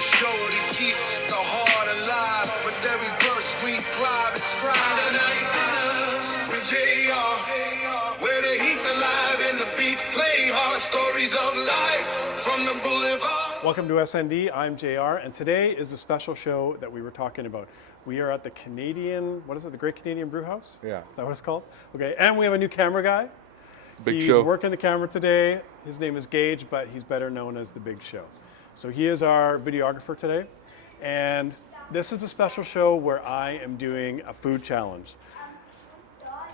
show that keeps the heart alive. With every verse we private scribe. Tonight dinners with JR, where the heat's alive and the beats play hard. Stories of life from the boulevard. Welcome to SND, I'm JR, and today is the special show that we were talking about. We are at the Canadian, what is it, the Great Canadian Brewhouse? Yeah. Is that what it's called? Okay, and we have a new camera guy. Big He's Show. working the camera today. His name is Gage, but he's better known as the Big Show. So he is our videographer today, and this is a special show where I am doing a food challenge.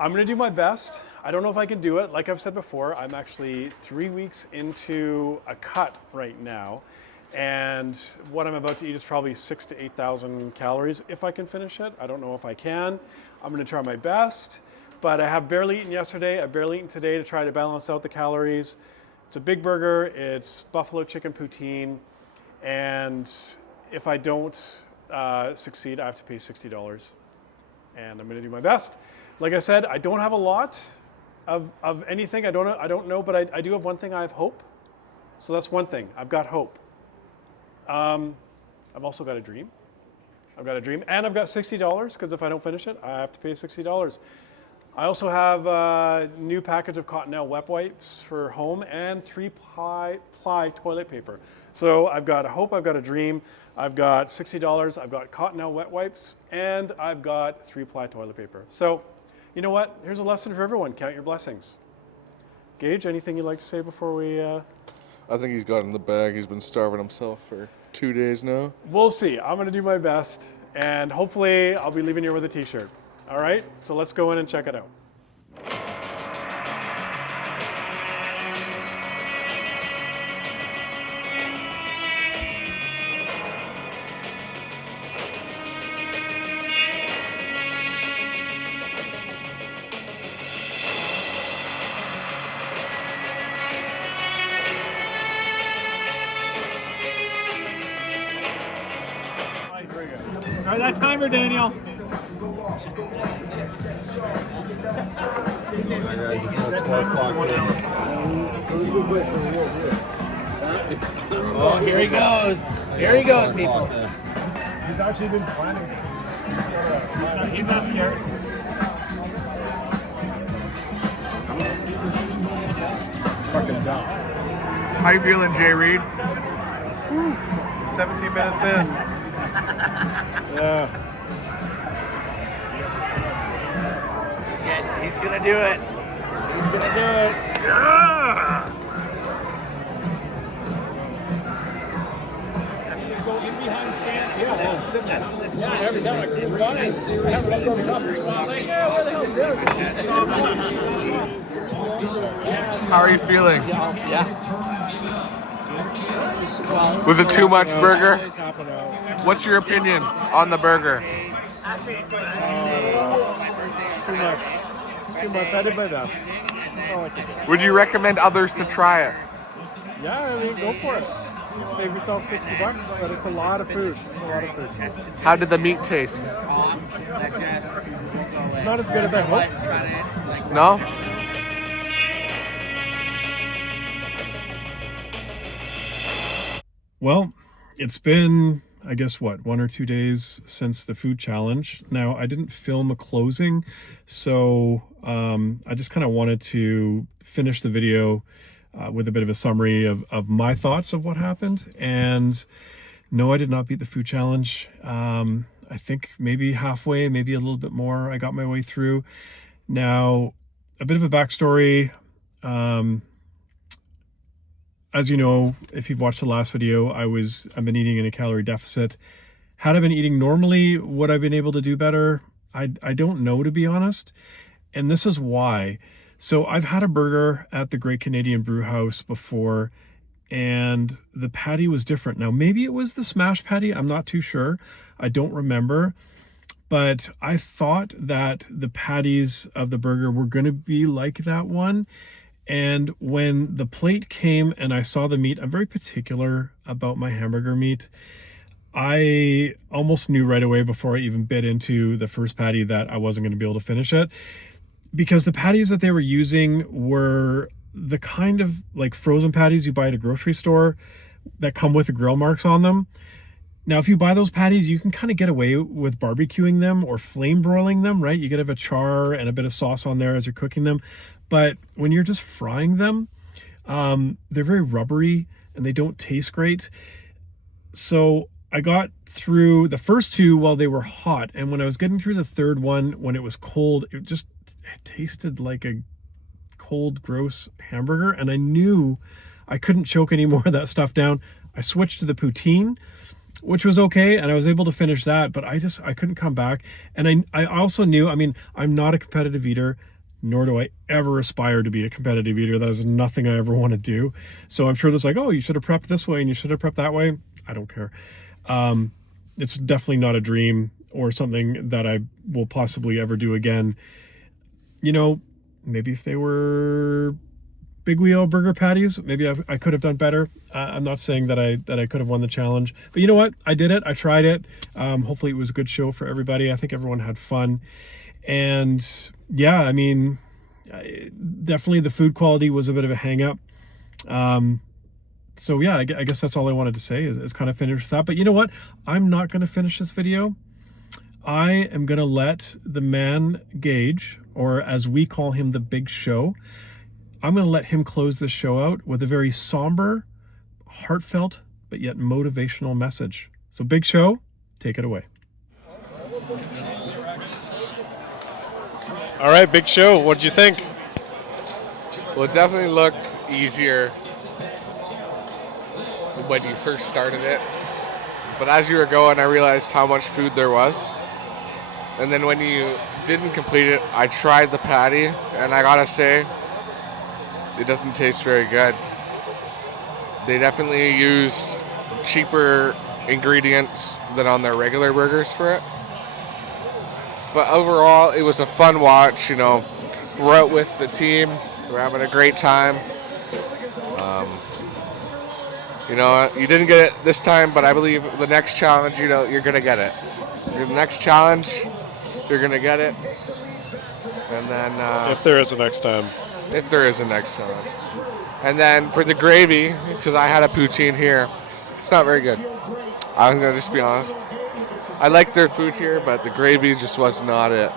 I'm gonna do my best. I don't know if I can do it. Like I've said before, I'm actually 3 weeks into a cut right now, and what I'm about to eat is probably 6,000 to 8,000 calories if I can finish it. I don't know if I can. I'm gonna try my best, but I have barely eaten yesterday. I've barely eaten today to try to balance out the calories. It's a big burger. It's buffalo chicken poutine, and if I don't succeed, I have to pay $60, and I'm gonna do my best. Like I said, I don't have a lot of anything. I don't know, but I do have one thing. I have hope. So that's one thing. I've got hope. I've also got a dream. I've got a dream, and I've got $60 because if I don't finish it, I have to pay $60. I also have a new package of Cottonelle wet wipes for home and 3-ply toilet paper. So I've got a hope, I've got a dream, I've got $60, I've got Cottonelle wet wipes, and I've got 3-ply toilet paper. So, you know what? Here's a lesson for everyone. Count your blessings. Gage, anything you'd like to say before we... I think he's got in the bag. He's been starving himself for 2 days now. We'll see. I'm going to do my best, and hopefully I'll be leaving here with a t-shirt. All right? So let's go in and check it out. Try that timer, Daniel. Oh, here he goes. Here he goes, people. He's actually been planning this. He's not scared. Fucking dumb. How you feeling, Jay Reed? 17 minutes in. Yeah. He's gonna do it. He's gonna do it. Yeah! Go in behind Santa. Yeah, every time I keep running, I have to go to the top of the spot. Like, yeah, where the hell How are you feeling? Yeah. Was it too much burger? What's your opinion on the burger? Too much. It's too much. I did my best. That's all I can say. Would you recommend others to try it? Yeah, I mean, go for it. Save yourself $60, but it's a lot of food. It's a lot of food. How did the meat taste? Not as good as I hoped. No? Well, it's been, I guess, what, 1 or 2 days since the food challenge. Now, I didn't film a closing, so I just kind of wanted to finish the video with a bit of a summary of my thoughts of what happened. And no, I did not beat the food challenge. I think maybe halfway, maybe a little bit more. I got my way through. Now, a bit of a backstory. As you know, if you've watched the last video, I've been eating in a calorie deficit. Had I been eating normally, would I have been able to do better? I don't know, to be honest. And this is why. So I've had a burger at the Great Canadian Brewhouse before, and the patty was different. Now, maybe it was the smash patty. I'm not too sure. I don't remember. But I thought that the patties of the burger were going to be like that one. And when the plate came and I saw the meat, I'm very particular about my hamburger meat. I almost knew right away before I even bit into the first patty that I wasn't going to be able to finish it, because the patties that they were using were the kind of like frozen patties you buy at a grocery store that come with the grill marks on them. Now, if you buy those patties, you can kind of get away with barbecuing them or flame broiling them, right? You get a char and a bit of sauce on there as you're cooking them. But when you're just frying them, they're very rubbery and they don't taste great. So I got through the first two while they were hot. And when I was getting through the third one, when it was cold, it tasted like a cold, gross hamburger. And I knew I couldn't choke any more of that stuff down. I switched to the poutine, which was okay, and I was able to finish that, but I couldn't come back. And I also knew, I mean, I'm not a competitive eater, nor do I ever aspire to be a competitive eater. That is nothing I ever want to do. So I'm sure there's like, oh, you should have prepped this way and you should have prepped that way. I don't care. It's definitely not a dream or something that I will possibly ever do again. You know, maybe if they were big wheel burger patties, maybe I could have done better. I'm not saying that I could have won the challenge, but you know what? I did it. I tried it. Hopefully it was a good show for everybody. I think everyone had fun. And yeah, I mean, definitely the food quality was a bit of a hang up. So yeah, I guess that's all I wanted to say is kind of finish that. But you know what? I'm not going to finish this video. I am going to let the man Gage, or as we call him, the Big Show, I'm going to let him close this show out with a very somber, heartfelt, but yet motivational message. So Big Show, take it away. All right, Big Show, what'd you think? Well, it definitely looked easier when you first started it. But as you were going, I realized how much food there was. And then when you didn't complete it, I tried the patty, and I gotta say, it doesn't taste very good. They definitely used cheaper ingredients than on their regular burgers for it. But overall, it was a fun watch. You know, we're out with the team. We're having a great time. You know, you didn't get it this time, but I believe the next challenge, you know, you're going to get it. The next challenge, you're going to get it. And then... if there is a next time. If there is a next challenge. And then for the gravy, because I had a poutine here, it's not very good. I'm going to just be honest. I like their food here, but the gravy just was not it.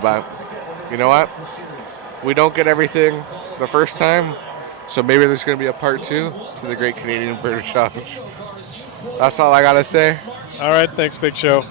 But you know what? We don't get everything the first time, so maybe there's going to be a part 2 to the Great Canadian Burger Challenge. That's all I got to say. All right, thanks, Big Show.